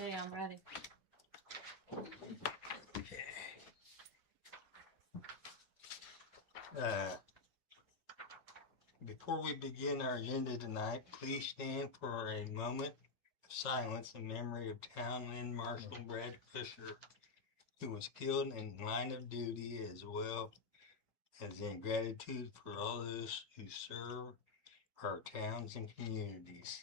Okay, I'm ready. Before we begin our agenda tonight, please stand for a moment of silence in memory of Townland Marshal Brad Fisher, who was killed in line of duty, as well as in gratitude for all those who serve our towns and communities.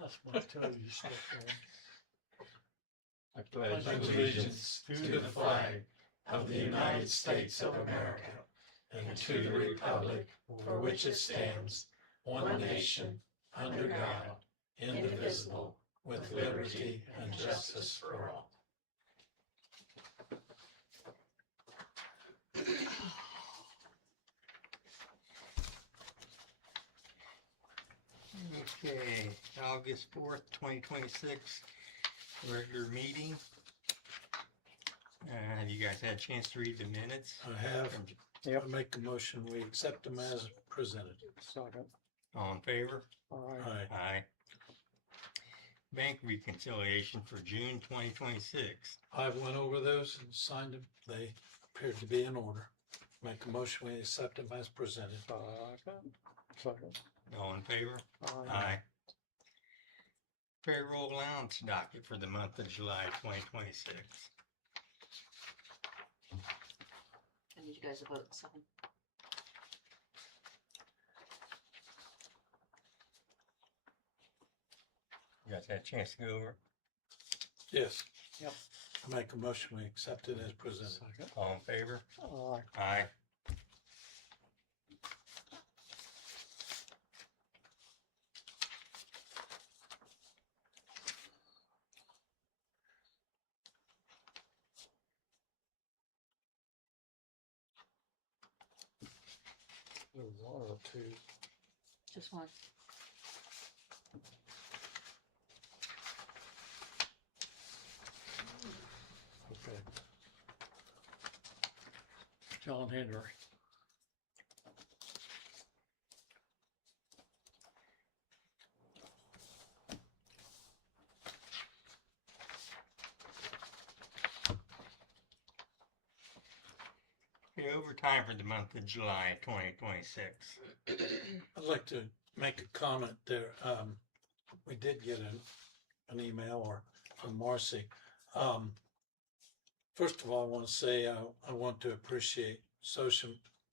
That's what I tell you to step on. I pledge allegiance to the flag of the United States of America and to the republic for which it stands, one nation, under God, indivisible, with liberty and justice for all. Okay, August 4th, 2026, regular meeting. Have you guys had a chance to read the minutes? I have. I make a motion, we accept them as presented. Second. All in favor? Aye. Aye. Aye. Bank reconciliation for June 2026. I went over those and signed them. They appeared to be in order. Make a motion, we accept them as presented. Second. All in favor? Aye. Aye. Payroll allowance docket for the month of July 2026. I need you guys to vote at 7. You guys had a chance to go over? Yes. Yep. I make a motion, we accept it as presented. Second. All in favor? Aye. Aye. One or two. Just one. Okay. John Henry. Okay, overtime for the month of July 2026. I'd like to make a comment there. We did get an email from Marcy. First of all, I want to say I want to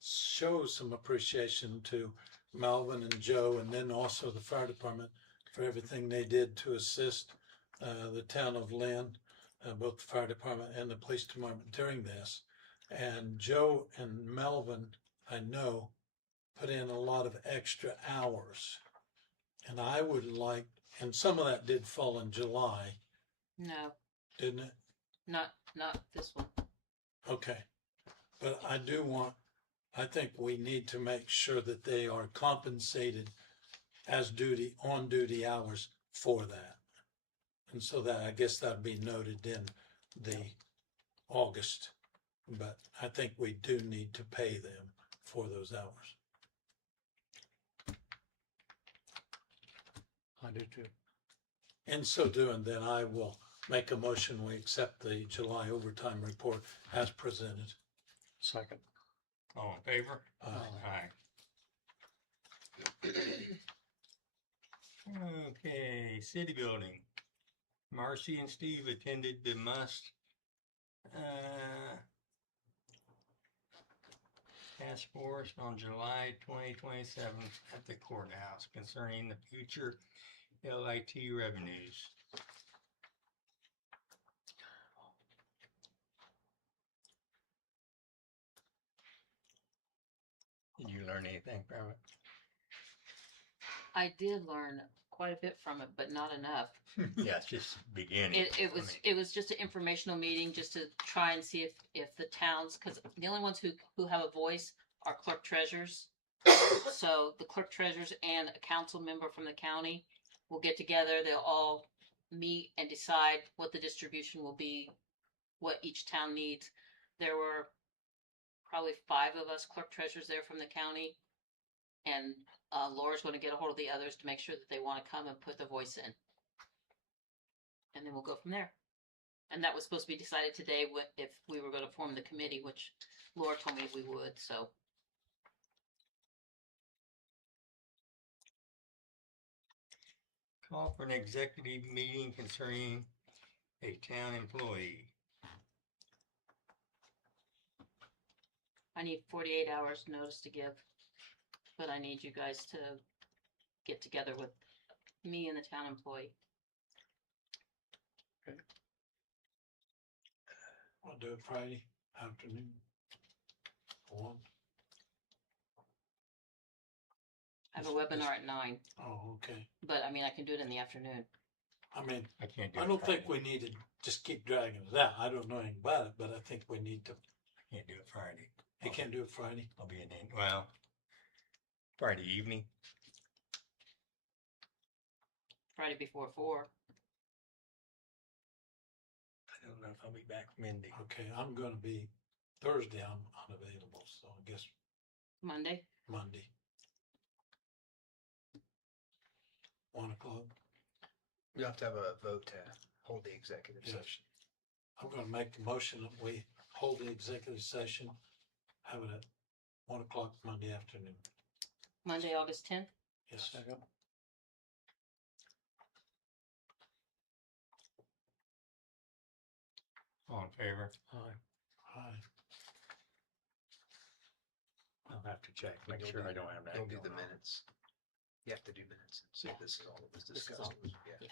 show some appreciation to Melvin and Joe, and then also the fire department for everything they did to assist the town of Lynn, both the fire department and the police department during this. And Joe and Melvin, I know, put in a lot of extra hours. And I would like, and some of that did fall in July, No, didn't it? not this one. Okay. But I think we need to make sure that they are compensated as on duty hours for that. And so that, I guess that'd be noted in the August. But I think we do need to pay them for those hours. I do too. In so doing, then I will make a motion, we accept the July overtime report as presented. Second. All in favor? Aye. Aye. Okay, city building. Marcy and Steve attended the task force on July 2027 at the courthouse concerning the future LIT revenues. Did you learn anything from it? I did learn quite a bit from it, but not enough. Yeah, it's just beginning. It was just an informational meeting just to try and see if the towns, because the only ones who have a voice are clerk treasurers. So the clerk treasurers and a council member from the county will get together. They'll all meet and decide what the distribution will be, what each town needs. There were probably 5 of us clerk treasurers there from the county, and Laura's going to get a hold of the others to make sure that they want to come and put their voice in, and then we'll go from there. And that was supposed to be decided today if we were going to form the committee, which Laura told me we would. So Call for an executive meeting concerning a town employee. I need 48 hours notice to give, but I need you guys to get together with me and the town employee. I'll do it Friday afternoon. One. I have a webinar at 9, Oh, okay. but I mean, I can do it in the afternoon. I mean, I can't do I it don't think Friday. we need to just keep dragging it out. I don't know anything about it, but I think we need to. I can't do it Friday. You can't do it Friday. I'll be well, Friday evening. Friday before 4. I don't know if I'll be back Monday. Okay, I'm gonna be Thursday. I'm unavailable, so I guess Monday. Monday. 1 o'clock. You have to have a vote to hold the executive Yes. session. I'm gonna make the motion that we hold the executive session, have it at 1 o'clock Monday afternoon. Monday, August 10th. Yes. Second. All in favor? Aye. Aye. I'll have to check, But make you'll sure do- I don't have that. You'll do the going on. minutes. You have to do minutes. So Yeah. this is all that was This is discussed. all. Yeah. Yeah.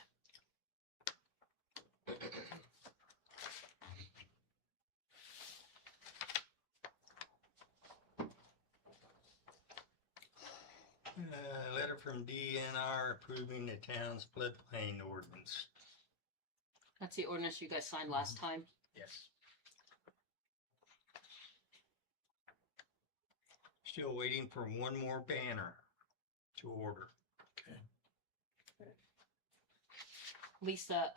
Letter from DNR approving the town's floodplain ordinance. That's the ordinance you guys signed last time. Yes. Still waiting for one more banner to order. Okay. Lisa,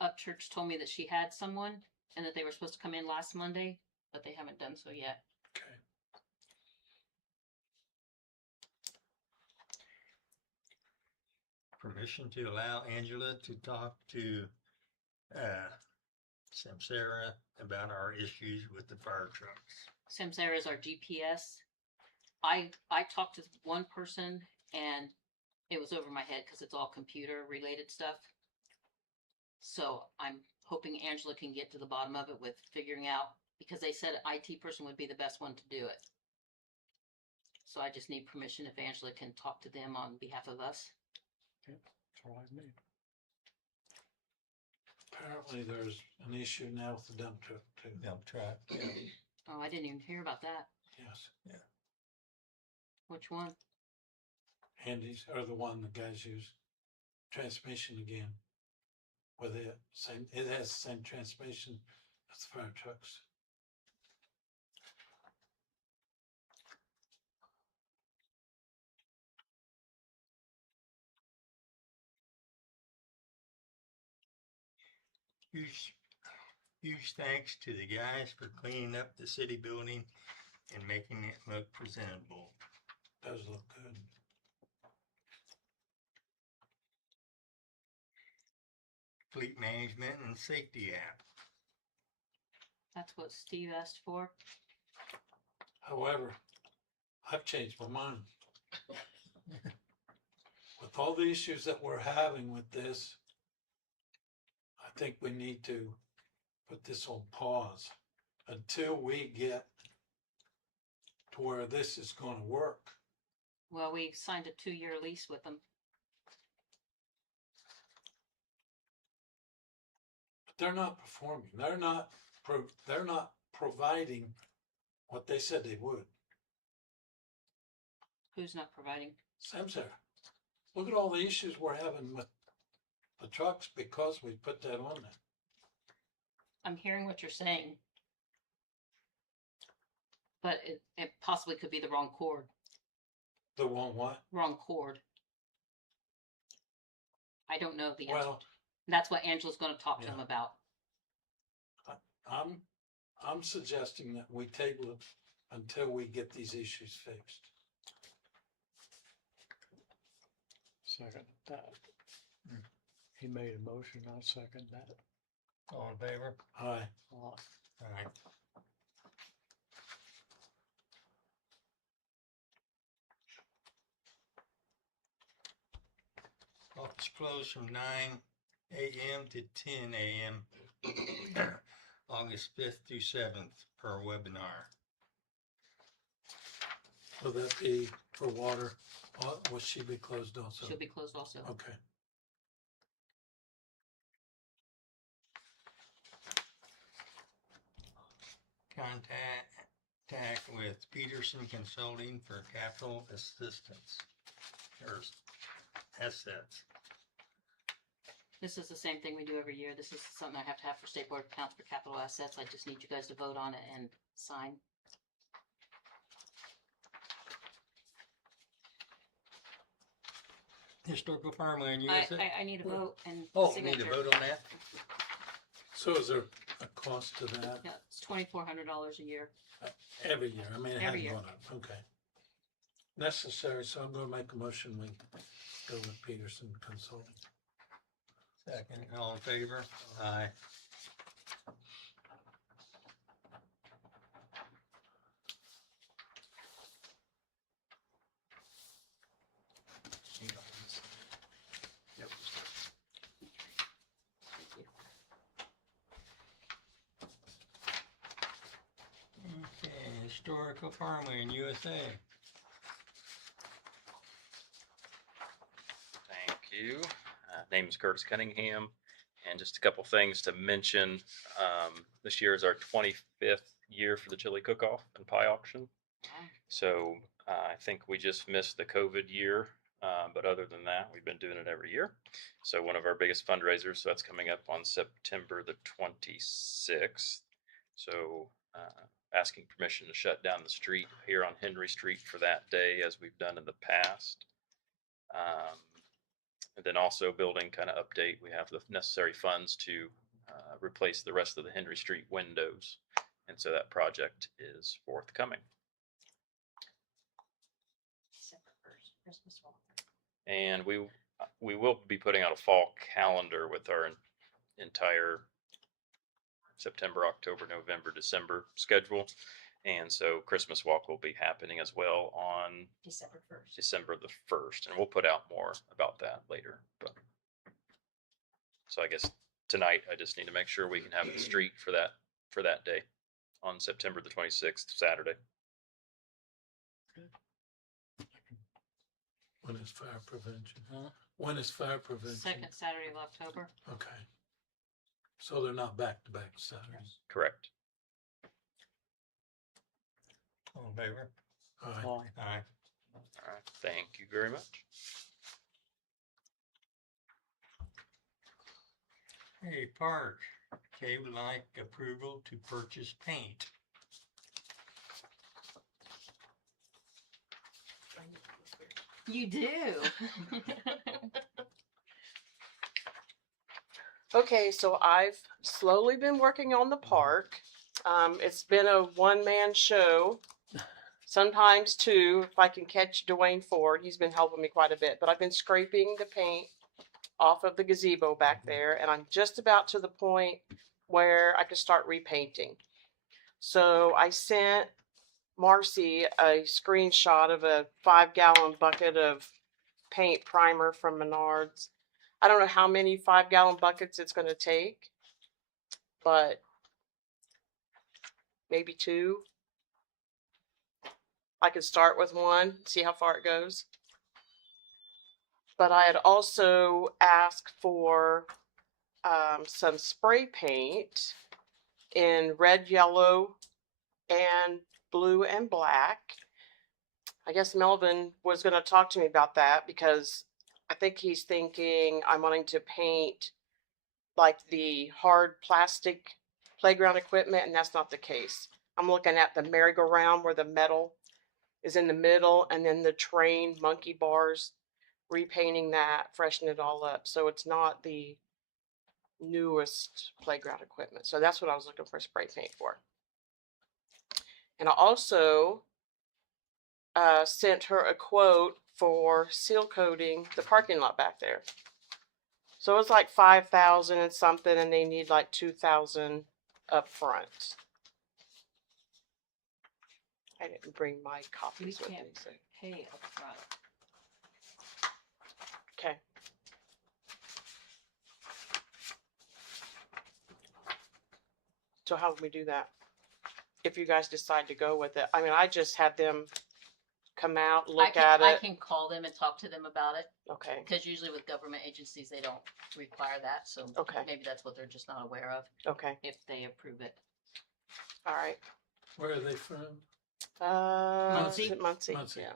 Upchurch told me that she had someone and that they were supposed to come in last Monday, but they haven't done so yet. Okay. Permission to allow Angela to talk to Samsara about our issues with the fire trucks. Samsara is our GPS. I talked to one person and it was over my head because it's all computer related stuff. So I'm hoping Angela can get to the bottom of it with figuring out, because they said an IT person would be the best one to do it. So I just need permission if Angela can talk to them on behalf of us. That's all I need. Apparently there's an issue now with the dump truck too. Dump truck. Oh, I didn't even hear about that. Yes. Which one? Handies are the one the guys use. Transmission again. With it same, it has the same transmission as the fire trucks. Huge thanks to the guys for cleaning up the city building and making it look presentable. Does look good. Fleet management and safety app. That's what Steve asked for. However, I've changed my mind. With all the issues that we're having with this, I think we need to put this on pause until we get to where this is going to work. Well, we signed a 2-year lease with them. But they're not performing. They're not providing what they said they would. Who's not providing? Samsara, look at all the issues we're having with the trucks because we put that on there. I'm hearing what you're saying. But it possibly could be the wrong cord. The one what? Wrong cord. I don't know the answer. Well, That's what Angela's gonna talk to Yeah. him about. I'm suggesting that we table it until we get these issues fixed. Second that. He made a motion, I'll second that. All in favor? Aye. Alright. Office closed from 9 a.m. to 10 a.m. August 5th through 7th per webinar. Will that be for water? Will she be closed also? She'll be closed also. Okay. Contact with Peterson Consulting for capital assistance or assets. This is the same thing we do every year. This is something I have to have for State Board of Accounts for capital assets. I just need you guys to vote on it and sign. Historical Farmland I, USA. I need a vote and Oh, signature. need to vote on that? So is there a cost to that Yeah, it's $2,400 a year. every year? I mean, it Every hasn't year. gone up. Okay. Necessary, so I'm gonna make a motion, we go with Peterson Consulting. Second. All in favor? Aye. Thank you. Okay, Historical Farmland USA. Thank you. Name is Curtis Cunningham, and just a couple things to mention. This year is our 25th year for the chili cook-off and pie auction. Wow. So I think we just missed the COVID year, but other than that, we've been doing it every year. So one of our biggest fundraisers, so that's coming up on September the 26th. So asking permission to shut down the street here on Henry Street for that day, as we've done in the past. And then also building kind of update, we have the necessary funds to replace the rest of the Henry Street windows. And so that project is forthcoming. December 1st, Christmas walk. And we will be putting out a fall calendar with our entire September, October, November, December schedule. And so Christmas walk will be happening as well on December 1st. December the 1st, and we'll put out more about that later. But so I guess tonight I just need to make sure we can have the street for that day on September the 26th, Saturday. When is fire prevention? Huh? When is fire prevention? Second Saturday of October. Okay. So they're not back-to-back Saturdays. Correct. All in favor? Aye. Aye. All right. Thank you very much. Hey, Park. Kay would like approval to purchase paint. You do. Okay, so I've slowly been working on the park. It's been a one-man show, sometimes two, if I can catch Dwayne Ford. He's been helping me quite a bit, but I've been scraping the paint off of the gazebo back there, and I'm just about to the point where I can start repainting. So I sent Marcy a screenshot of a 5-gallon bucket of paint primer from Menards. I don't know how many 5-gallon buckets it's going to take, but maybe 2. I could start with 1, see how far it goes. But I had also asked for some spray paint in red, yellow, and blue and black. I guess Melvin was going to talk to me about that because I think he's thinking I'm wanting to paint like the hard plastic playground equipment, and that's not the case. I'm looking at the merry-go-round where the metal is in the middle, and then the train monkey bars repainting that, freshen it all up. So it's not the newest playground equipment. So that's what I was looking for spray paint for. And I also sent her a quote for seal coating the parking lot back there. So it was like 5,000 and something, and they need like 2,000 up front. I didn't bring my We copies with me. can't So. pay upfront. Okay. So how would we do that? If you guys decide to go with it, I mean, I just had them come out, look at I it. can call them and talk to them about it, Okay. because usually with government agencies, they don't require that, so Okay. maybe that's what they're just not aware of, Okay. if they approve it. All right. Where are they from? Muncie? Is it Muncie? Muncie. Yeah.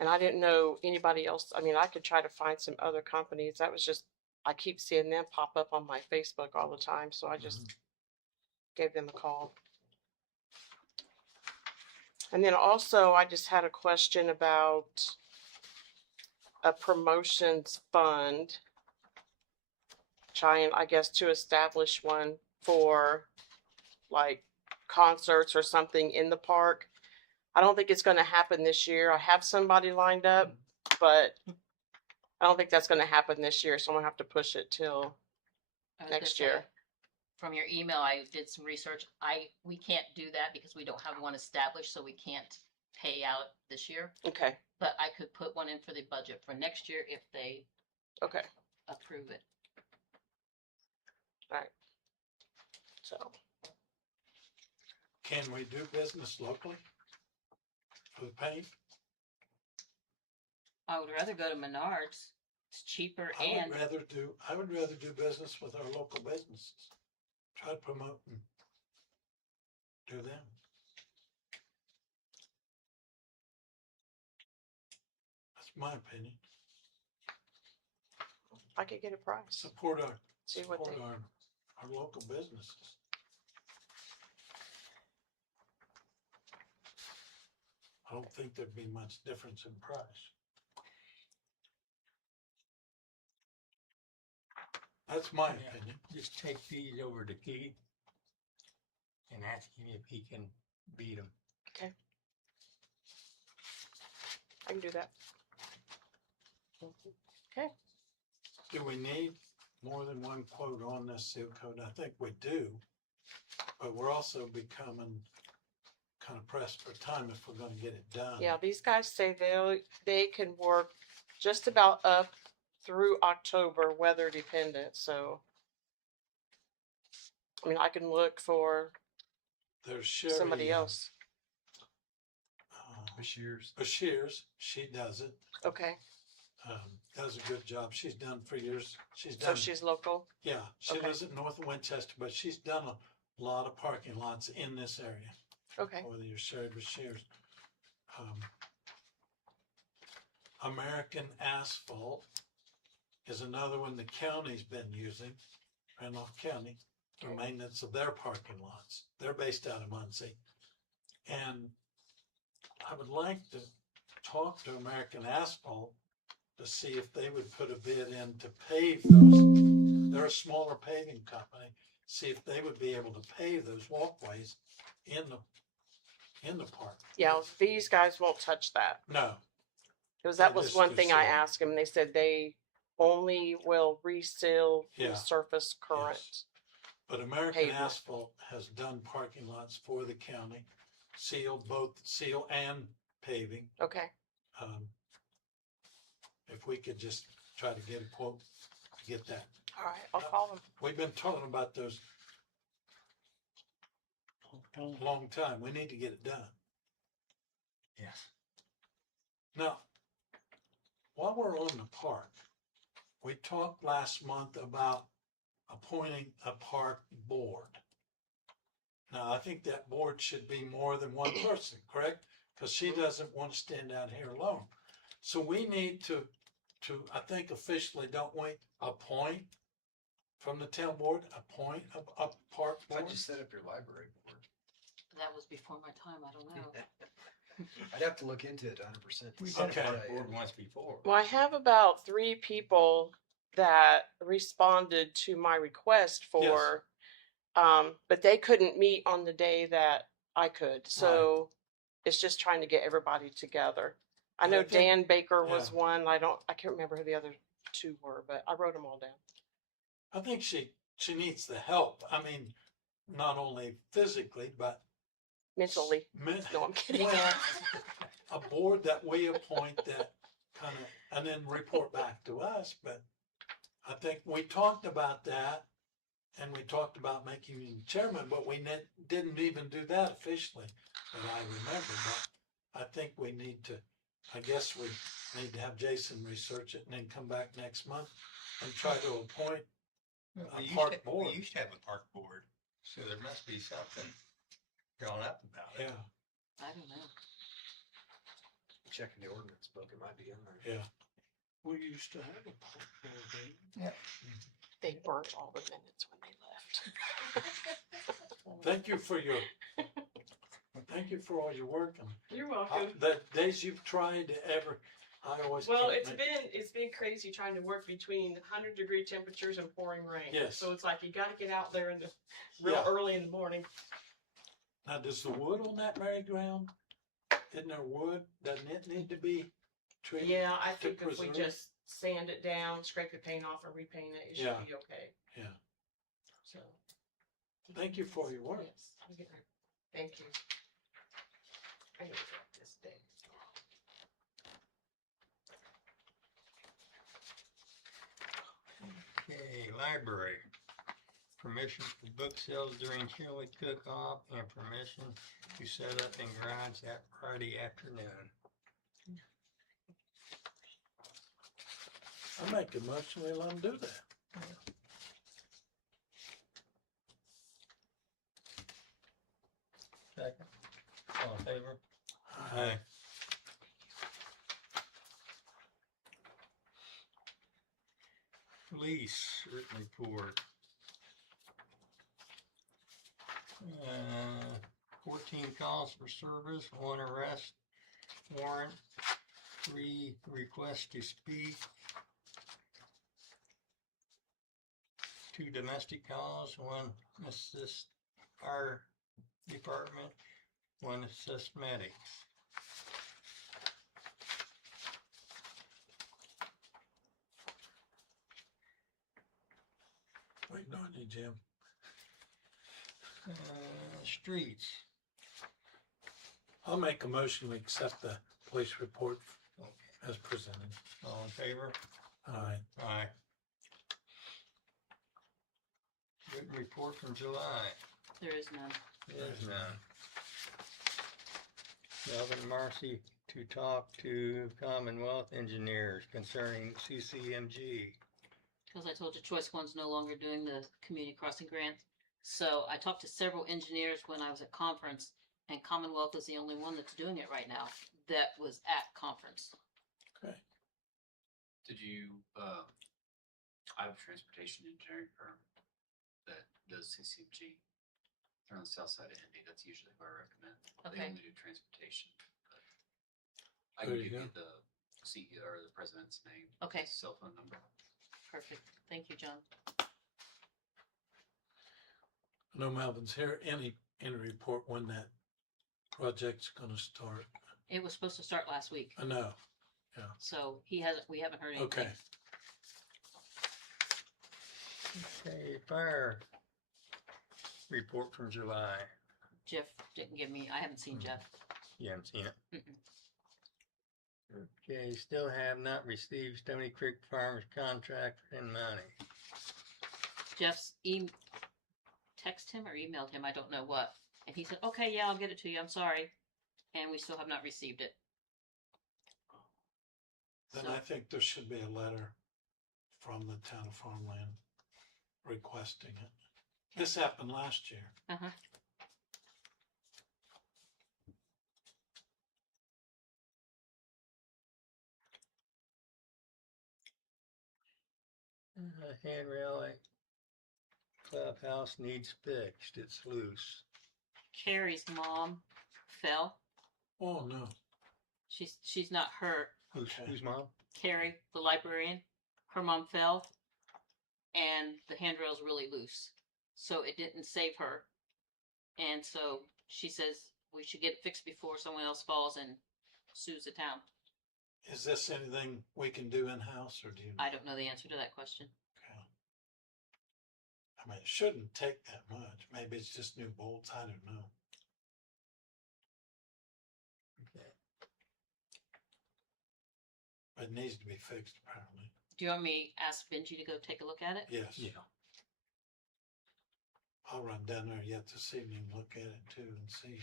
And I didn't know anybody else. I mean, I could try to find some other companies. That was just, I keep seeing them pop up on my Facebook all the time. So I just gave them a call. And then also, I just had a question about a promotions fund. Trying, I guess, to establish one for like concerts or something in the park. I don't think it's going to happen this year. I have somebody lined up, but I don't think that's going to happen this year. So I'm gonna have to push it till I was gonna next say, year. From your email, I did some research. We can't do that because we don't have one established, so we can't pay out this year. Okay. But I could put one in for the budget for next year if they Okay. approve it. So Can we do business locally for the paint? I would rather go to Menards. It's cheaper I and would rather do business with our local businesses. Try to promote and do them. That's my opinion. I could get a price. Support our, See what support they. our local businesses. I don't think there'd be much difference in price. That's my Yeah. opinion. Just take these over to Keith and ask him if he can beat them. I can do that. Okay. Do we need more than one quote on this seal coat? I think we do, but we're also becoming kind of pressed for time if we're gonna get it done. Yeah, these guys say they can work just about up through October, weather dependent. So, I mean, I can look for There's Sherry. somebody else. Bashir's, she does it, Okay. does a good job. She's done for years. She's So done, she's local. yeah, she okay. lives at North Winchester, but she's done a lot of parking lots in this area. Okay. Over the years, Sherry Bashir's. American Asphalt is another one the county's been using, Randolph County, for Okay. maintenance of their parking lots. They're based out of Muncie. And I would like to talk to American Asphalt to see if they would put a bid in to pave those. They're a smaller paving company. See if they would be able to pave those walkways in the park. Yeah, these guys won't touch that. No, Because that I was just one thing I assumed. asked them. They said they only will reseal Yeah. the surface current. but American Pavement. Asphalt has done parking lots for the county, both seal and paving. Okay. If we could just try to get a quote to get that. All right. I'll call them. We've been talking about those a long time. We need to get it done. Yes. Now, while we're on the park, we talked last month about appointing a park board. Now, I think that board should be more than one person, correct? Because she doesn't want to stand out here alone. So we need to, I think officially, don't we, appoint from the town board, appoint a park Why board? don't you set up your library board? That was before my time, I don't know. I'd have to look into it 100%. We to had a Okay. park board once before. Well, I have about 3 people that responded to my request for, but they couldn't meet on the day that I could. So it's just trying to get everybody together. I But know I think- Dan Baker was yeah. one. I can't remember who the other 2 were, but I wrote them all down. I think she needs the help. I mean, not only physically, but Mentally. men- No, I'm kidding. well, a board that we appoint that kind of, and then report back to us, but I think we talked about that, and we talked about making you chairman, but we didn't even do that officially, that I remember, but I think we need to, I guess we need to have Jason research it and then come back next month and try to appoint. We used, park to, board. we used to have a park board, so there must be something drawn up about it. Yeah, I don't know. Checking the ordinance book, it might be in there. yeah. We used to have a park board, didn't we? They burnt all the minutes when they left. Thank you for your, thank you for all your work and You're the days you've tried ever, I always. Well, can't it's been crazy trying to work between 100-degree temperatures and pouring rain. Yes. So it's like you got to get out there in the real Yeah. early in the morning. Now, does the wood on that merry-go-round, isn't there wood, doesn't it need to be treated? Yeah, I to think if we preserve? just sand it down, scrape the paint off, and repaint it, it should Yeah. be okay. Yeah. So. Thank you for your work. Yes, I'm getting it. Thank you. I need to write this down. Okay, library. Permission for book sales during chili cook-off and permission to set up in garage that Friday afternoon. I make a motion, we let them do that. Second. All in favor? Aye. Police written report. 14 calls for service, 1 arrest warrant, 3 requests to speak, 2 domestic calls, 1 assist fire department, 1 assist medics. Waiting on you, Jim. Streets. I'll make a motion, we accept the police report Okay. as presented. All in favor? Aye. Aye. Written report from July. There is none. There's none. Melvin and Marcy to talk to Commonwealth engineers concerning CCMG. Because I told you Choice One's no longer doing the community crossing grant. So I talked to several engineers when I was at conference, and Commonwealth is the only one that's doing it right now that was at conference. Okay. Did you, I have a transportation engineering firm that does CCMG. They're on the south side of Indy. That's usually who I recommend. They Okay. only do transportation. But I There can you give go. you the CEO or the president's name. Okay. His cell phone number. Perfect. Thank you, John. I know Melvin's here, any report when that project's gonna start. It was supposed to start last week, I know, so we haven't heard anything. okay. Okay, fire report from July. Jeff didn't give me, I haven't seen Jeff. You haven't seen it? Mm-mm. Okay, still have not received Stony Creek Farms contract and money. Jeff's text him or emailed him, I don't know what. And he said, okay, yeah, I'll get it to you, I'm sorry. And we still have not received it. Then So- I think there should be a letter from the town of Farmland requesting it. This happened last year. Uh-huh. Handrail clubhouse needs fixed, it's loose. Carrie's mom fell. Oh, no. She's not hurt. Who's mom? Carrie, the librarian, her mom fell, and the handrail's really loose, so it didn't save her. And so she says we should get it fixed before someone else falls and sues the town. Is this anything we can do in-house, or do you? I don't know the answer to that question. Okay. I mean, it shouldn't take that much. Maybe it's just new bolts. I don't know. Okay. It needs to be fixed, apparently. Do you want me to ask Benji to go take a look at it? Yes. I'll run down there yet this evening, look at it too, and see.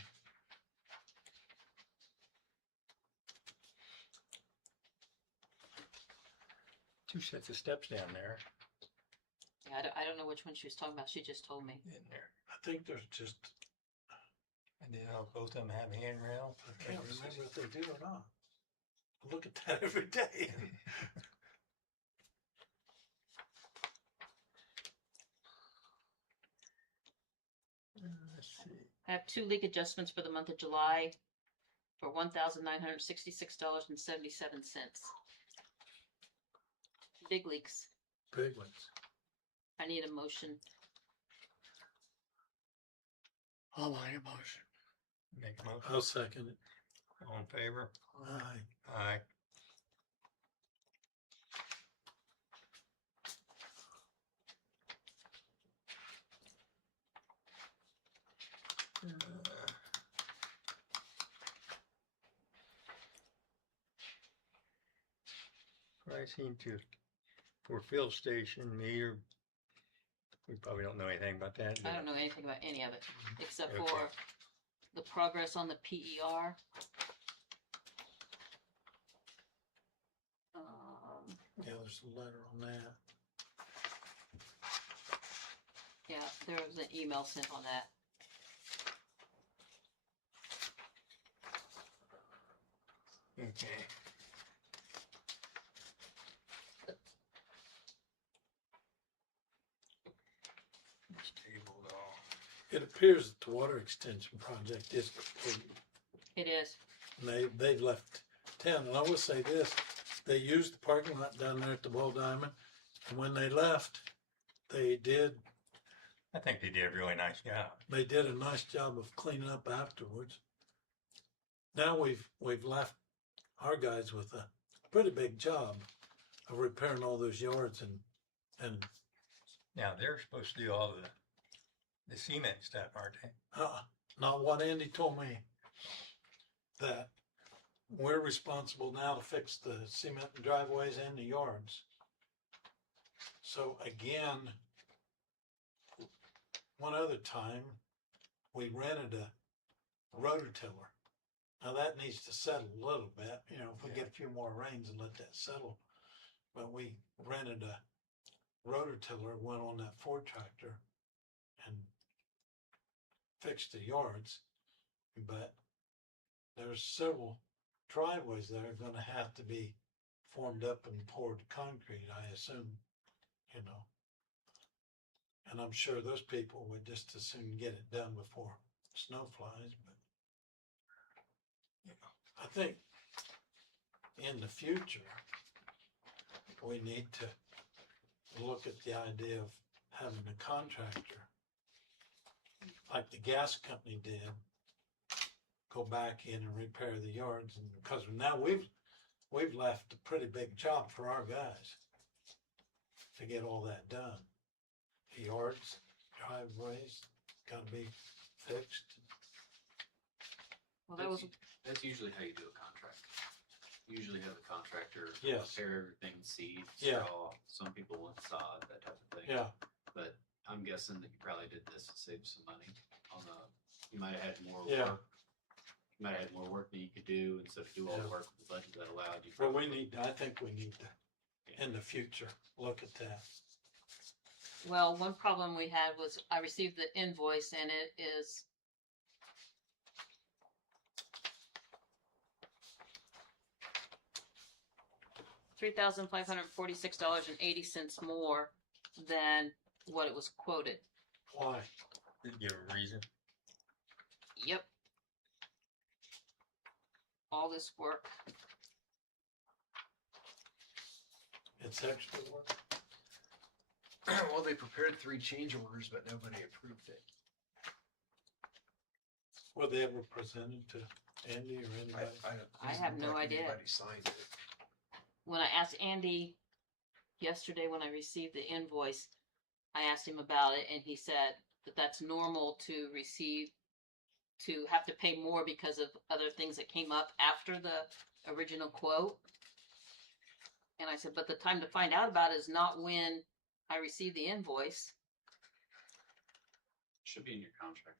Two sets of steps down there. Yeah, I don't know which one she was talking about. She just told me. In there. I think there's just, And then both of them have handrail. I can't remember if they do or not. I look at that every day. Let's see. I have 2 leak adjustments for the month of July for $1,966.77. Big leaks. Big ones. I need a motion. I'll make a motion. Make a motion. I'll second it. All in favor? Aye. Aye. Pricing for field station meter. We probably don't know anything about that. I don't know anything about any of it, except Okay. for the progress on the PER. Yeah, there's a letter on that. Yeah, there was an email sent on that. Okay. It's tabled all. It appears that the water extension project is complete. It is. And they've left town. And I will say this, they used the parking lot down there at the Ball Diamond. And when they left, they did I think they did a really nice job. a nice job of cleaning up afterwards. Now we've left our guys with a pretty big job of repairing all those yards and Now they're supposed to do all the cement stuff, aren't they? not what Andy told me, that we're responsible now to fix the cement driveways and the yards. So again, one other time, we rented a rototiller. Now that needs to settle a little bit, you know, if we get a few more rains and let that settle. But we rented a rototiller, went on that Ford tractor and fixed the yards. But there's several driveways that are gonna have to be formed up and poured concrete, I assume, you know. And I'm sure those people would just as soon get it done before snow flies, but I think in the future, we need to look at the idea of having a contractor, like the gas company did, go back in and repair the yards, and because now we've left a pretty big job for our guys to get all that done. The yards, driveways, gotta be fixed. Well, that was, That's usually how you do a contract. You usually have a contractor Yes. prepare everything, seed, Yeah. straw. Some people want sod, that type of thing. Yeah, But I'm guessing that you probably did this to save some money on the, you might have had more Yeah. work. You might have had more work than you could do instead of do all the Yeah. work with the budget that allowed you. but I think we need to, in the future, look at that. well, one problem we had was I received the invoice and it is $3,546.80 more than what it was quoted. Why? Did you give a reason? all this work. It's extra work. Well, they prepared 3 change orders, but nobody approved it. Were they ever presented to Andy or anybody? I doesn't have look no like idea. Anybody signed it. When I asked Andy yesterday when I received the invoice, I asked him about it and he said that that's normal to have to pay more because of other things that came up after the original quote. And I said, but the time to find out about it is not when I received the invoice. Should be in your contract.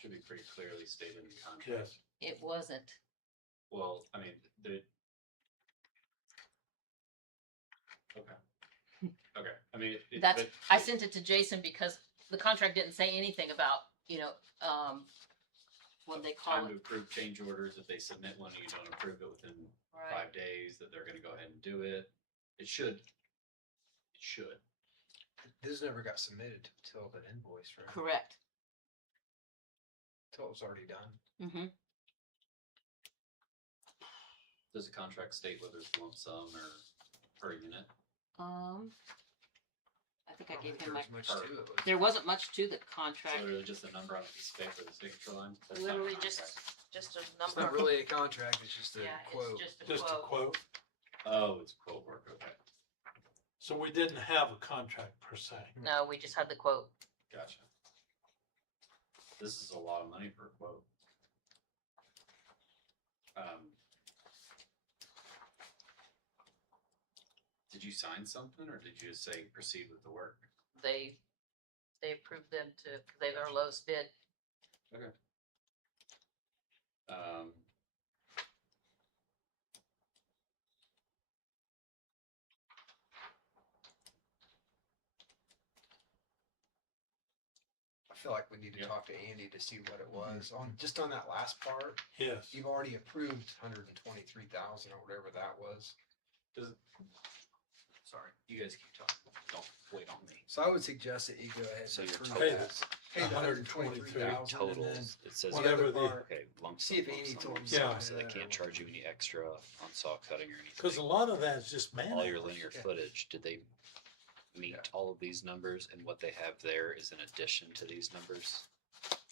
Should be pretty clearly stated in the contract. Yes. It wasn't. Well, I mean, okay. Okay, I mean, That's, but- I sent it to Jason because the contract didn't say anything about, what they call Time to it. approve change orders, if they submit one and you don't approve it within Right. 5 days, that they're gonna go ahead and do it. It should. This never got submitted till the invoice, right? Correct. Till it was already done. Mm-hmm. Does the contract state whether it's lump sum or per unit? I think I don't gave think him my, there was much to it. there wasn't much to the It's contract. literally just a number on a piece of paper, the signature line? That's not a Literally contract. just a It's number. not really a contract, it's just a Yeah, quote. it's just a Just a quote. quote. Oh, it's quote work, okay, So we didn't have a contract per se. No, we just had the quote. gotcha. This is a lot of money for a quote. Did you sign something, or did you just say proceed with the work? They approved them to, cause they're their lowest bid. Um, I feel like we need to Yeah. talk to Andy to see what it was just on that last part. Yes. You've already approved 123,000 or whatever that was. sorry, you guys keep talking, don't wait on me. So I would suggest that you go ahead So and your approve totals, that. Pay the 123,000 and then totals, it says, Whatever the, okay, lump sum. see if lump Andy sum, told lump him sum, Yeah. So they something. can't charge you any extra on saw cutting or because a anything. lot of that is just man All your hours. linear Yeah. footage, did they meet Yeah. all of these numbers, and what they have there is in addition to these numbers?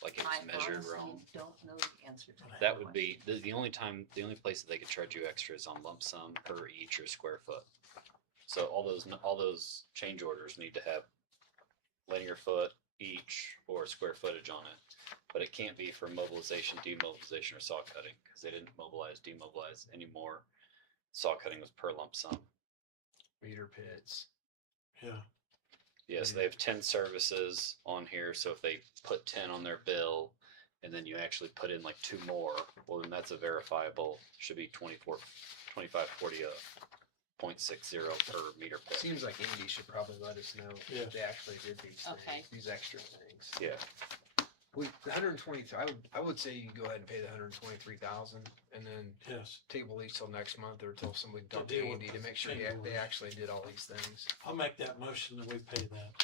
Like it I was measured honestly wrong? don't know the answer to that. That would be, the only place that they could charge you extra is on lump sum per each or square foot. So all those change orders need to have linear foot each or square footage on it. But it can't be for mobilization, demobilization, or saw cutting, because they didn't mobilize, demobilize anymore. Saw cutting was per lump sum. meter pits. Yeah. Yes, they have 10 services on here, so if they put 10 on their bill, and then you actually put in like 2 more, well then that's a verifiable, should be 2540.60 per meter pit. Seems like Andy should probably let us know Yeah. if they actually did these Okay. things, these extra things. Yeah, The 123, I would say you can go ahead and pay the 123,000 and then Yes. table these till next month or till somebody talk to deal with Andy to the make sure change they orders. actually did all these things. I'll make that motion that we pay that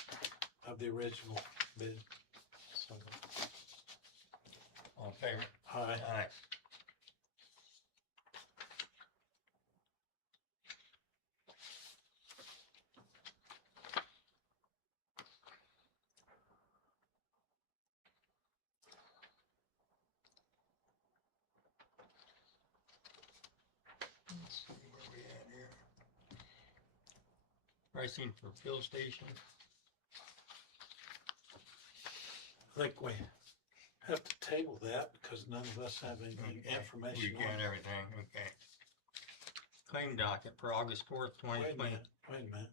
of the original bid. So, All in favor? aye. Aye. Let's see where we at here. Pricing for fill station. I think we have to table that because none of us have any Okay, information We on got it. everything, okay. Claim docket for August 4th, Wait a 2020. minute, wait a minute.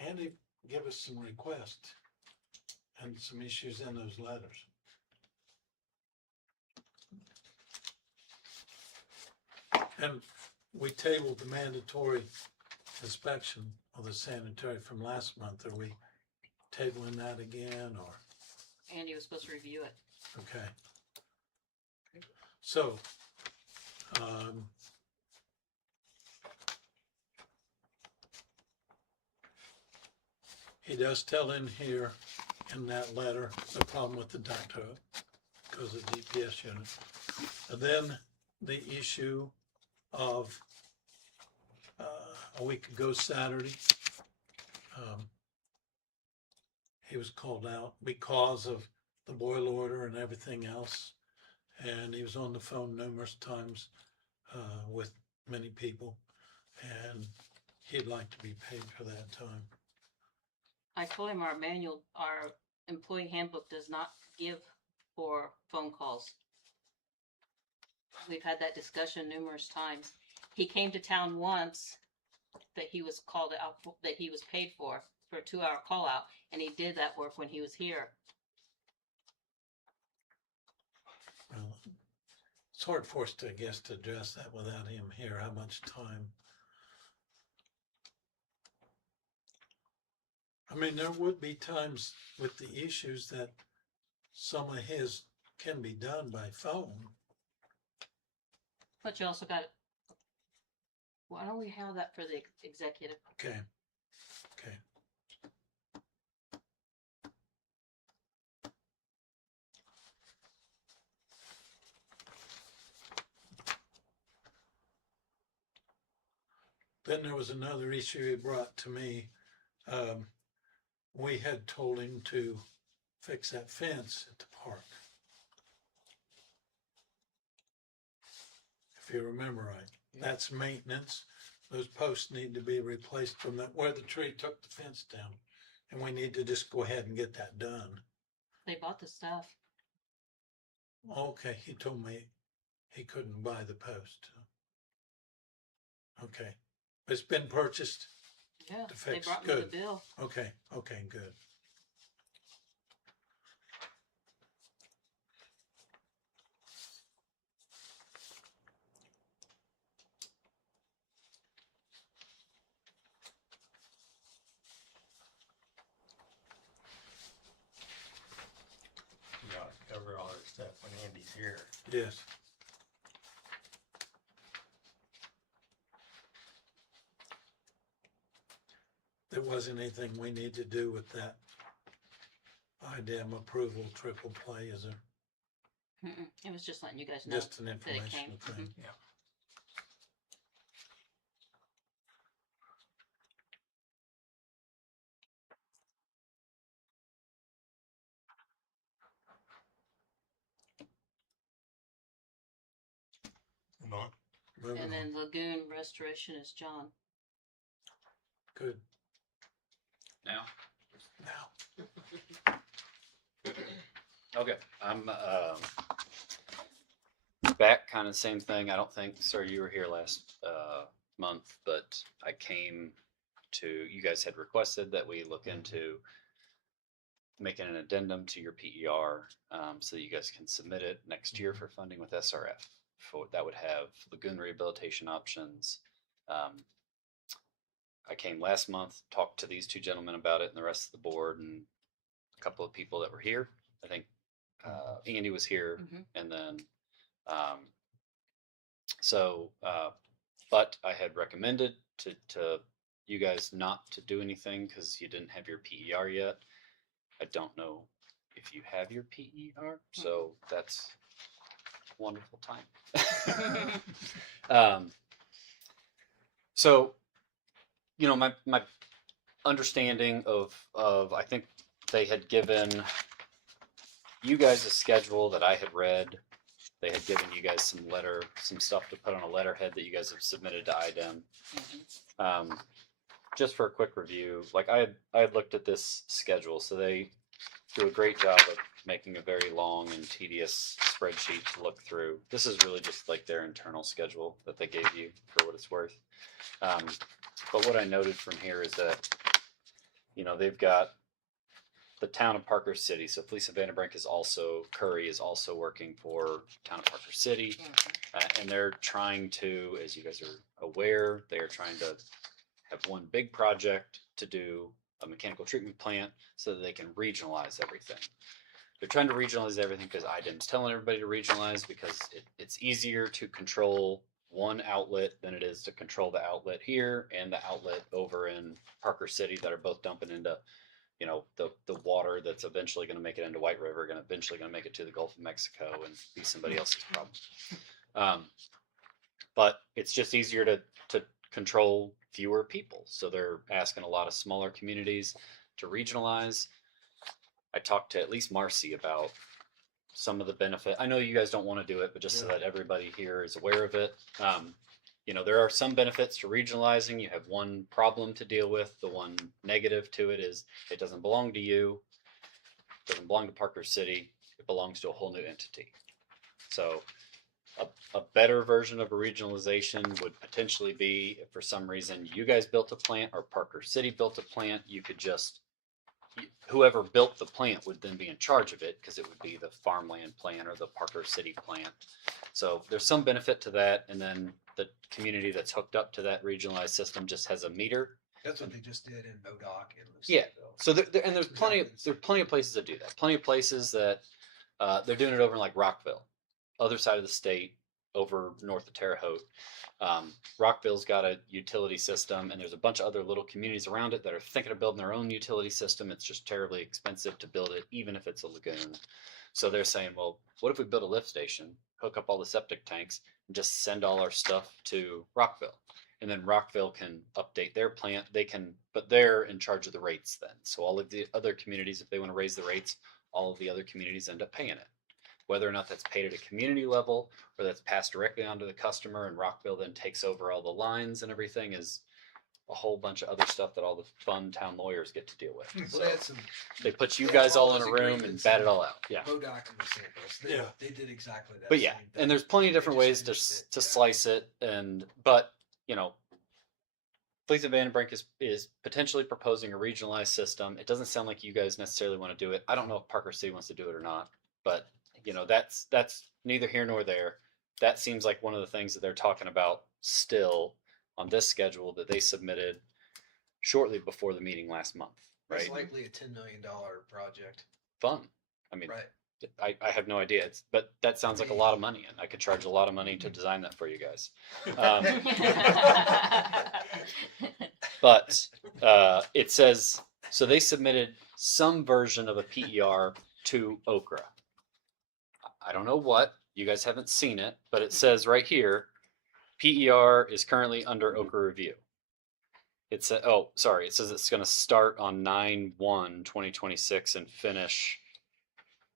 Andy, give us some requests and some issues in those letters. And we tabled the mandatory inspection of the sanitary from last month. Are we tabling that again or, Andy was supposed to review it. okay? So, he does tell in here in that letter the problem with the duct hook, because of DPS unit. And then the issue of, a week ago Saturday, he was called out because of the boil order and everything else. And he was on the phone numerous times with many people, and he'd like to be paid for that time. I told him our manual, our employee handbook does not give for phone calls. We've had that discussion numerous times. He came to town once that he was called out, that he was paid for a 2-hour call out, and he did that work when he was here. Well, it's hard for us to, I guess, to address that without him here, how much time. I mean, there would be times with the issues that some of his can be done by phone. But you also got, why don't we have that for the executive? Okay, okay. Then there was another issue he brought to me. We had told him to fix that fence at the park. If you remember right, that's maintenance. Those posts need to be replaced from that, where the tree took the fence down. And we need to just go ahead and get that done. They bought the stuff. Okay, he told me he couldn't buy the post. Okay, it's been purchased. Yeah, To they fix, brought me the good. bill. Okay, okay, good. You ought to cover all this stuff when Andy's here. Yes. There wasn't anything we need to do with that IDEM approval triple play, is there? It was just letting you guys know Just an that it came. informational thing. Yeah. Come on. Moving And on. then lagoon restoration is John. Good. Now, Now, okay, I'm back, kind of same thing. I don't think, sir, you were here last month, but I came to, you guys had requested that we look into making an addendum to your PER so that you guys can submit it next year for funding with SRF. That would have lagoon rehabilitation options. I came last month, talked to these two gentlemen about it and the rest of the board and a couple of people that were here. I think Andy was here, and then but I had recommended to you guys not to do anything because you didn't have your PER yet. I don't know if you have your PER, so that's a wonderful time. So, you know, my understanding of I think they had given you guys a schedule that I had read. They had given you guys some stuff to put on a letterhead that you guys have submitted to IDEM. Just for a quick review, like I had looked at this schedule, so they do a great job of making a very long and tedious spreadsheet to look through. This is really just like their internal schedule that they gave you for what it's worth. But what I noted from here is that, you know, they've got the town of Parker City. So Felicia Vanderbrink Curry is also working for town of Parker City. And they're trying to, as you guys are aware, they are trying to have one big project to do a mechanical treatment plant so that they can regionalize everything. They're trying to regionalize everything because IDEM's telling everybody to regionalize because it's easier to control one outlet than it is to control the outlet here and the outlet over in Parker City that are both dumping into you know, the water that's eventually going to make it into White River, eventually going to make it to the Gulf of Mexico and be somebody else's problem. But it's just easier to control fewer people. So they're asking a lot of smaller communities to regionalize. I talked to at least Marcy about some of the benefit. I know you guys don't want to do it, but just so that everybody here is aware of it. You know, there are some benefits to regionalizing. You have one problem to deal with. The one negative to it is it doesn't belong to you. It doesn't belong to Parker City. It belongs to a whole new entity. So a better version of a regionalization would potentially be if for some reason you guys built a plant or Parker City built a plant, you could just, whoever built the plant would then be in charge of it because it would be the farmland plant or the Parker City plant. So there's some benefit to that. And then the community that's hooked up to that regionalized system just has a meter. That's what they just did in Modoc and Yeah. Luceville. So and there's plenty of places that do that. Plenty of places that they're doing it over in like Rockville, other side of the state, over north of Terre Haute. Rockville's got a utility system, and there's a bunch of other little communities around it that are thinking of building their own utility system. It's just terribly expensive to build it, even if it's a lagoon. So they're saying, well, what if we build a lift station, hook up all the septic tanks, and just send all our stuff to Rockville? And then Rockville can update their plant. But they're in charge of the rates then. So all of the other communities, if they want to raise the rates, all of the other communities end up paying it. Whether or not that's paid at a community level or that's passed directly onto the customer and Rockville then takes over all the lines and everything is a whole bunch of other stuff that all the fun town lawyers get to deal with. Well, So they had some they put you Yeah, guys all all in a those room and agreements bat it and- all out. Yeah. Modoc and Luceville. They, Yeah. they did exactly that. But yeah, same thing. and there's plenty of They different just ways finished it, to yeah. slice it, but you know, Fleet of Vandenbrink is potentially proposing a regionalized system. It doesn't sound like you guys necessarily want to do it. I don't know if Parker City wants to do it or not, but you know, that's neither here nor there. That seems like one of the things that they're talking about still on this schedule that they submitted shortly before the meeting last month, It's right? likely a $10 million project, Fun. I mean, right? I have no idea. But that sounds like a lot of money, and I could charge a lot of money to design that for you guys. But it says, so they submitted some version of a PER to Okra. I don't know what, you guys haven't seen it, but it says right here, PER is currently under Okra review. It says it's going to start on 9/1/2026 and finish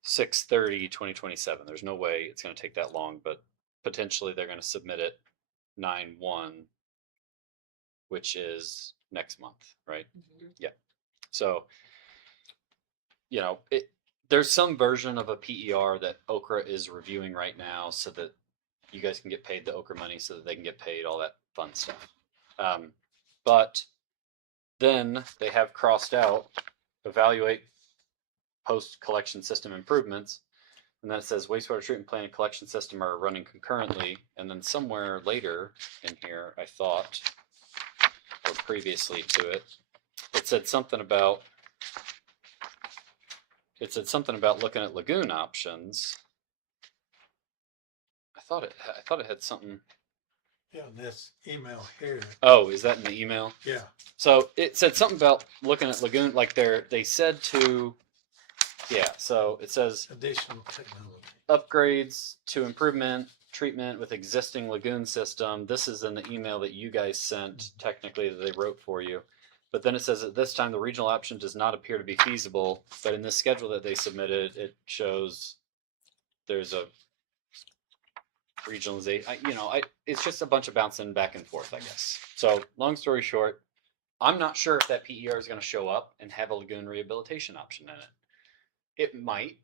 6/30/2027. There's no way it's going to take that long, but potentially they're going to submit it 9/1, which is next month, right? Yeah. So, you know, there's some version of a PER that Okra is reviewing right now so that you guys can get paid the Okra money so that they can get paid all that fun stuff. But then they have crossed out evaluate post collection system improvements. And then it says wastewater treatment plant and collection system are running concurrently. And then somewhere later in here, I thought, or previously to it, it said something about looking at lagoon options. I thought it had something. Yeah, and this email here, Oh, is that in the email? yeah, So it said something about looking at lagoon, like they said to, yeah. So it says additional technology. upgrades to improvement treatment with existing lagoon system. This is in the email that you guys sent, technically, that they wrote for you. But then it says at this time the regional option does not appear to be feasible. But in the schedule that they submitted, it shows there's a regionalization. It's just a bunch of bouncing back and forth, I guess. So long story short, I'm not sure if that PER is going to show up and have a lagoon rehabilitation option in it. It might.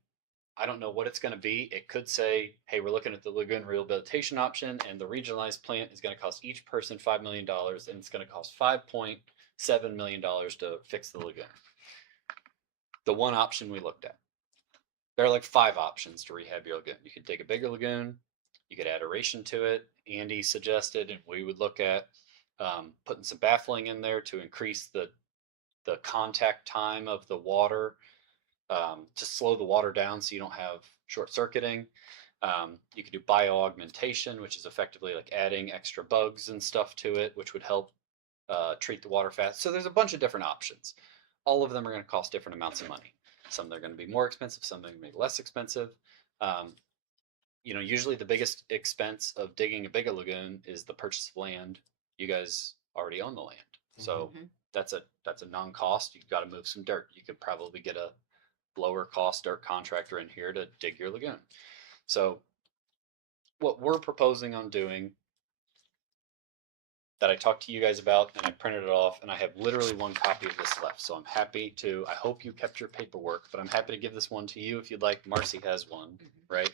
I don't know what it's going to be. It could say, hey, we're looking at the lagoon rehabilitation option, and the regionalized plant is going to cost each person $5 million, and it's going to cost $5.7 million to fix the lagoon. The one option we looked at. There are like 5 options to rehab your lagoon. You could dig a bigger lagoon. You could add aeration to it. Andy suggested, and we would look at putting some baffling in there to increase the contact time of the water, to slow the water down so you don't have short circuiting. You could do bioaugmentation, which is effectively like adding extra bugs and stuff to it, which would help treat the water fast. So there's a bunch of different options. all of them are going to cost different amounts of money. Some they're going to be more expensive, some are going to be less expensive. You know, usually the biggest expense of digging a bigger lagoon is the purchase of land. You guys already own the land, so Mhm. that's a non-cost. You've got to move some dirt. You could probably get a lower cost dirt contractor in here to dig your lagoon. So what we're proposing on doing, that I talked to you guys about, and I printed it off, and I have literally one copy of this left. So I'm happy to, I hope you kept your paperwork, but I'm happy to give this one to you if you'd like. Marcy has one, Mhm. right?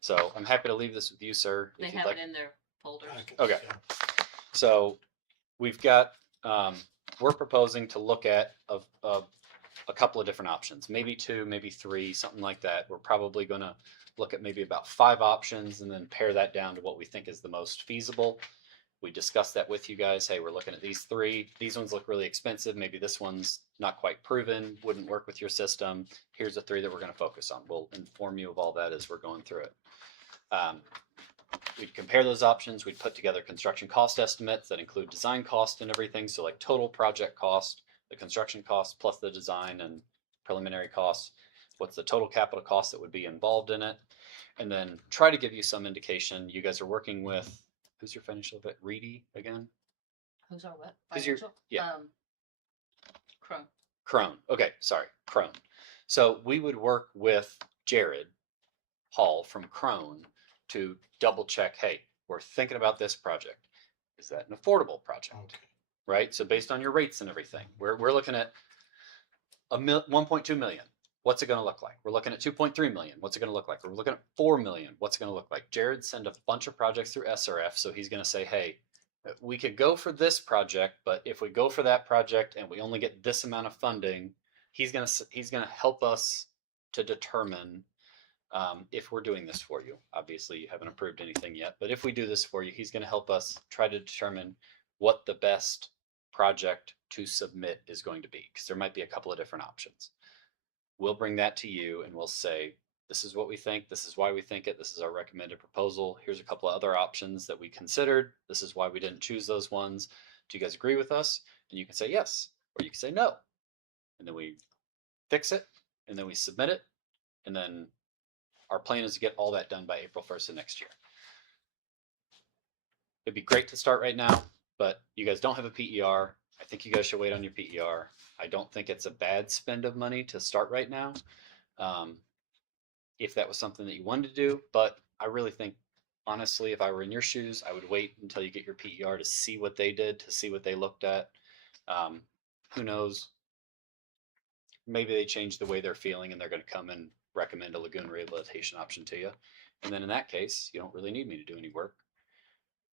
So I'm happy to leave this with you, sir. They if you'd have like. it in their folders. Okay. So we've got, we're proposing to look at a couple of different options, maybe 2, maybe 3, something like that. We're probably going to look at maybe about 5 options and then pare that down to what we think is the most feasible. We discussed that with you guys. Hey, we're looking at these 3. These ones look really expensive. Maybe this one's not quite proven, wouldn't work with your system. Here's the 3 that we're going to focus on. We'll inform you of all that as we're going through it. We'd compare those options. We'd put together construction cost estimates that include design cost and everything. So like total project cost, the construction cost plus the design and preliminary costs. What's the total capital cost that would be involved in it? And then try to give you some indication. You guys are working with, who's your financial vet? Reedy again? Who's our what? Who's your- Financial? yeah. Crone. Crone. Okay, sorry, Crone. So we would work with Jared Hall from Crone to double check, hey, we're thinking about this project. Is that an affordable project? Okay. Right? So based on your rates and everything, we're looking at 1.2 million. What's it going to look like? We're looking at 2.3 million. What's it going to look like? We're looking at 4 million. What's it going to look like? Jared sent a bunch of projects through SRF, so he's going to say, hey, we could go for this project, but if we go for that project and we only get this amount of funding, he's going to help us to determine if we're doing this for you. Obviously, you haven't approved anything yet, but if we do this for you, he's going to help us try to determine what the best project to submit is going to be, because there might be a couple of different options. We'll bring that to you and we'll say, this is what we think, this is why we think it, this is our recommended proposal, here's a couple of other options that we considered, this is why we didn't choose those ones. Do you guys agree with us? And you can say yes, or you can say no. And then we fix it, and then we submit it, and then our plan is to get all that done by April 1st of next year. It'd be great to start right now, but you guys don't have a PER. I think you guys should wait on your PER. I don't think it's a bad spend of money to start right now, if that was something that you wanted to do. But I really think, honestly, if I were in your shoes, I would wait until you get your PER to see what they did, to see what they looked at. Who knows? Maybe they changed the way they're feeling and they're going to come and recommend a lagoon rehabilitation option to you. And then in that case, you don't really need me to do any work.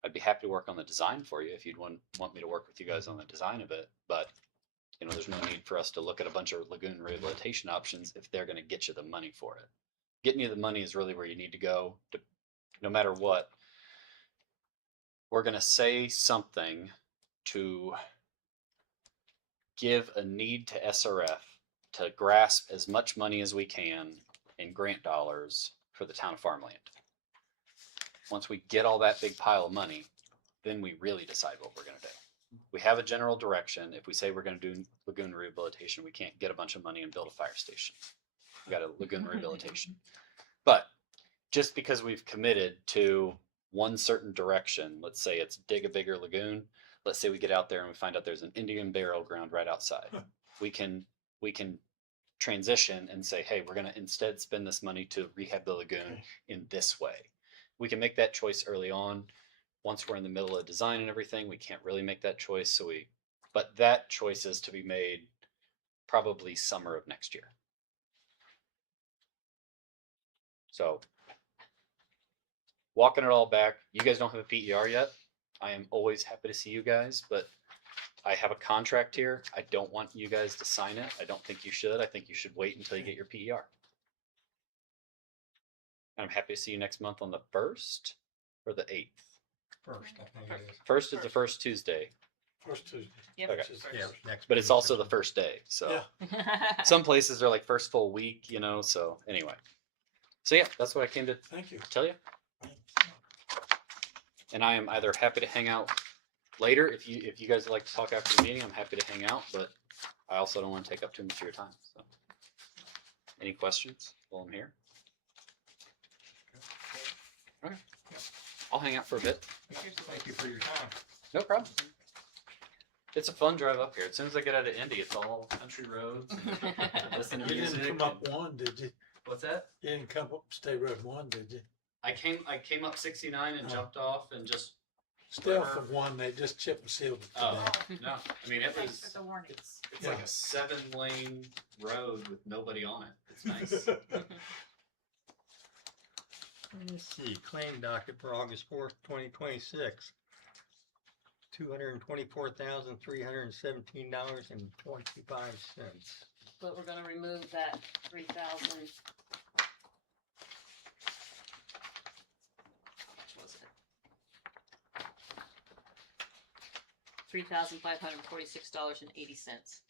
I'd be happy to work on the design for you if you'd want me to work with you guys on the design of it. But you know, there's no need for us to look at a bunch of lagoon rehabilitation options if they're going to get you the money for it. Getting you the money is really where you need to go. No matter what, we're going to say something to give a need to SRF to grasp as much money as we can in grant dollars for the town of Farmland. Once we get all that big pile of money, then we really decide what we're going to do. We have a general direction. If we say we're going to do lagoon rehabilitation, we can't get a bunch of money and build a fire station. We got a lagoon rehabilitation. But just because we've committed to one certain direction, let's say it's dig a bigger lagoon. Let's say we get out there and we find out there's an Indian burial ground right outside. We can transition and say, hey, we're going to instead spend this money to rehab the lagoon in this way. We can make that choice early on. Once we're in the middle of design and everything, we can't really make that choice. But that choice is to be made probably summer of next year. So walking it all back, you guys don't have a PER yet. I am always happy to see you guys, but I have a contract here. I don't want you guys to sign it. I don't think you should. I think you should wait until you get your PER. I'm happy to see you next month on the 1st or the 8th. First, I think it is. First is the first Tuesday, First Tuesday. Yep. Okay. which is the Yeah, first. next but it's week. also the first day. So Yeah. some places are like first full week, you know, so anyway. So yeah, that's what I came to Thank you. tell you. And I am either happy to hang out later if you guys would like to talk after the meeting, I'm happy to hang out, but I also don't want to take up too much of your time. So, any questions while I'm here? Okay. I'll hang out for a bit. Thank you for your time. No problem. It's a fun drive up here. As soon as I get out of Indy, it's all country roads. Listen to You music. didn't come up and- one, did you? What's that? You didn't come up State Road 1, did you? I came up 69 and Oh. jumped off and just. Stay off of 1, they just chip and sealed it Oh today. no! I mean, it Thanks was. for the warning. It's like Yeah. a 7-lane road with nobody on it. It's nice. Let's see, claim docket for August 4th, 2026. $224,317.25. But we're gonna remove that 3,000. What was it? $3,546.80.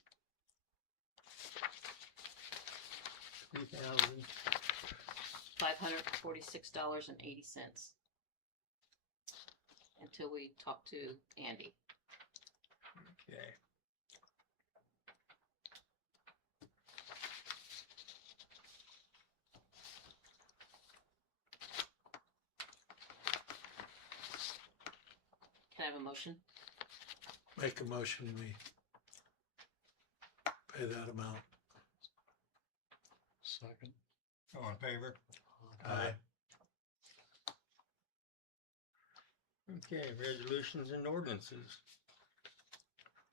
3,000. $546.80. Until we talk to Andy. Okay. Can I have a motion? Make a motion, we pay that amount. Second. All in favor? Aye. Okay, resolutions and ordinances.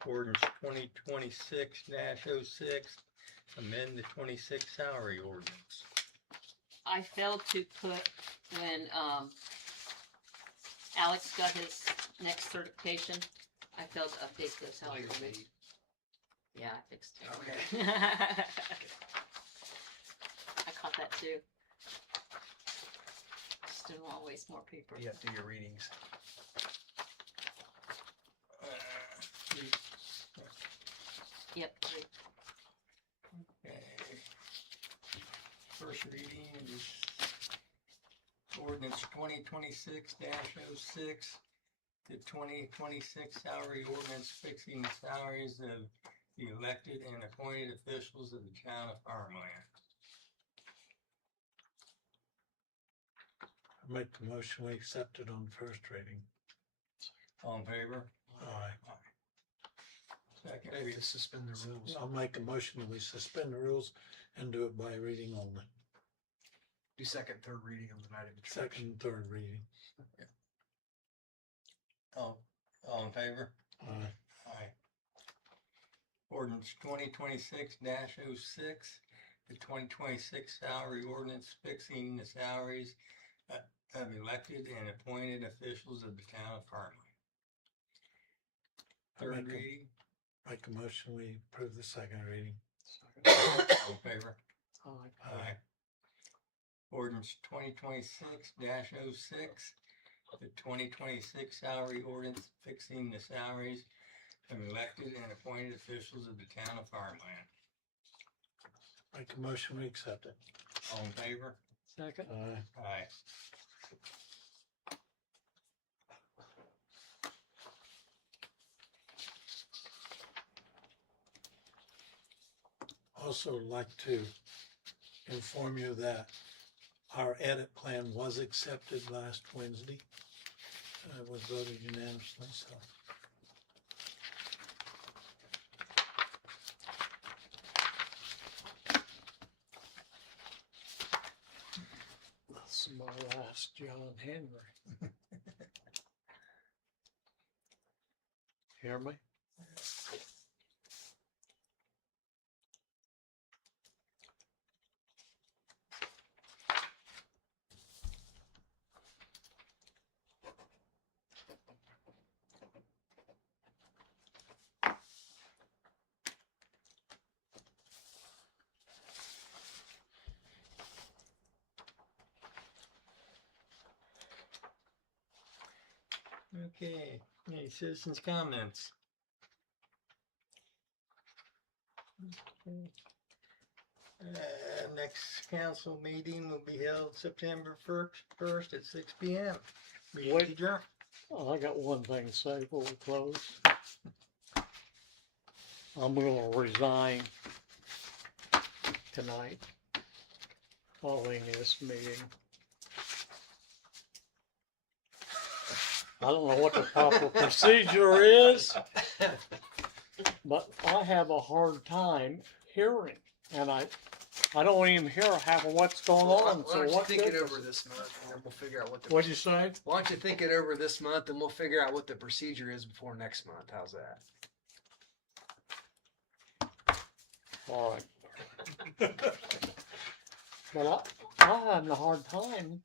Ordinance 2026-06, amend the 26 salary ordinance. I failed to put when Alex got his next certification, I failed to update the salary ordinance. Yeah, I fixed it. Okay. I caught that too. Just didn't want to waste more paper. You have to do your readings. Yep. Three. Okay. First reading is ordinance 2026-06, the 2026 salary ordinance fixing the salaries of the elected and appointed officials of the town of Farmland. I make the motion, we accept it on first reading. All in favor? Aye. Second Maybe reading. to suspend the rules. I'll make a motion that we suspend the rules and do it by reading only. Do second, third reading of the night of introduction. Second and third reading. All in favor? Aye. Aye. Ordinance 2026-06, the 2026 salary ordinance fixing the salaries of elected and appointed officials of the town of Farmland. I Third make a- reading, Make a motion, we approve the second reading. all in favor? Aye. Aye. Ordinance 2026-06, the 2026 salary ordinance fixing the salaries of elected and appointed officials of the town of Farmland. Make a motion, we accept it. All in favor? Second. Aye. Aye. Also like to inform you that our edit plan was accepted last Wednesday. It was voted unanimously, so. Somebody asked John Henry. Hear me? Okay, any citizens' comments? Okay. Next council meeting will be held September 1st at 6 p.m. Meeting Wait. adjourned. Oh, I got one thing to say before we close. I'm gonna resign tonight following this meeting. I don't know what the proper procedure is, but I have a hard time hearing, and I don't even hear half of what's going on, Why so don't you what think it difference? over this month, and then we'll figure out what the. What'd you say? Why don't you think it over this month, and we'll figure out what the procedure is before next month? How's that? All right. But I'm having a hard time.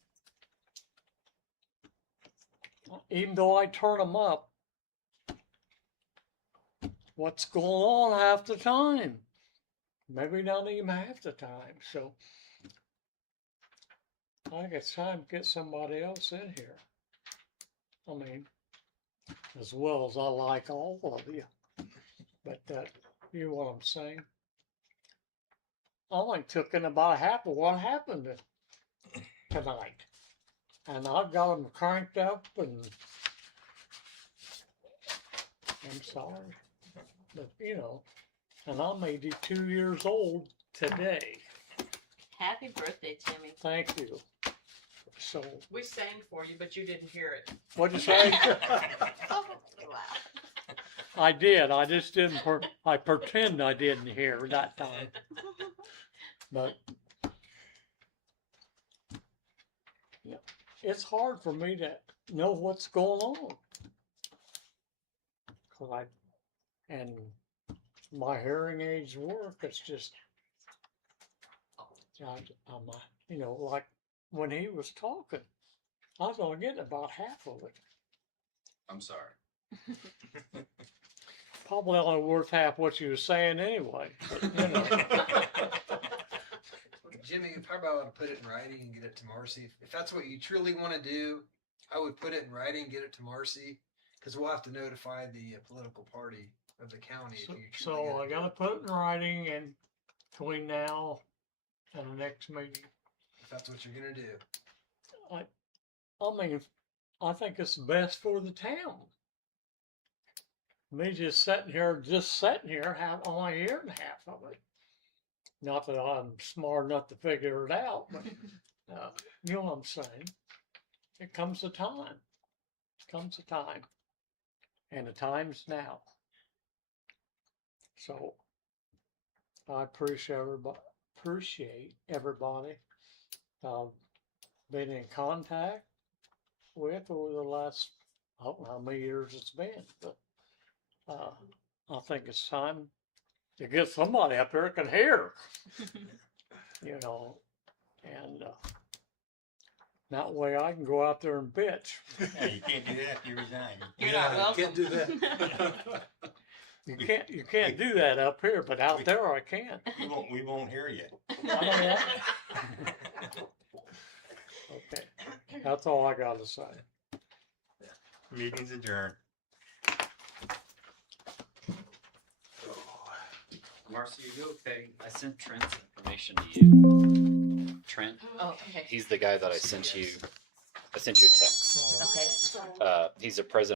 Even though I turn them up, what's going on half the time? Maybe not even half the time. So I think it's time to get somebody else in here. I mean, as well as I like all of you, but you know what I'm saying? I only took in about half of what happened tonight. And I've got them cranked up, and I'm sorry, but you know, and I'm 82 years old today. Happy birthday, Timmy. Thank you. So, We sang for you, but you didn't hear it. what'd you say? Oh, wow. I did. I just didn't. I pretend I didn't hear that time. But yeah, it's hard for me to know what's going on. 'Cause and my hearing aids work. It's just, I'm, you know, like when he was talking, I was only getting about half of it. I'm sorry. Probably only worth half what you were saying anyway. But, you know. Jimmy, you probably ought to put it in writing and get it to Marcy. If that's what you truly want to do, I would put it in writing and get it to Marcy, because we'll have to notify the political party of the county. So, if you truly so I gotta put it in writing and between now and the next meeting. if that's what you're gonna do. I mean, I think it's best for the town. Me just sitting here, only hearing half of it. Not that I'm smart enough to figure it out, but you know what I'm saying. It comes a time. Comes a time, and the time's now. So I appreciate everybody been in contact with over the last, I don't know how many years it's been, but I think it's time to get somebody up there that can hear, you know, and that way I can go out there and bitch. Yeah, you can't do that if you resign. You're Yeah, not you welcome. can't do that. You can't do that up here, but out there I can. We won't hear you. I don't want- Okay, that's all I gotta say. Meeting's adjourned. Marcy, are you okay? I sent Trent's information to you. Trent, Oh, okay. he's the guy that I sent you. I sent you a text. Okay. He's a president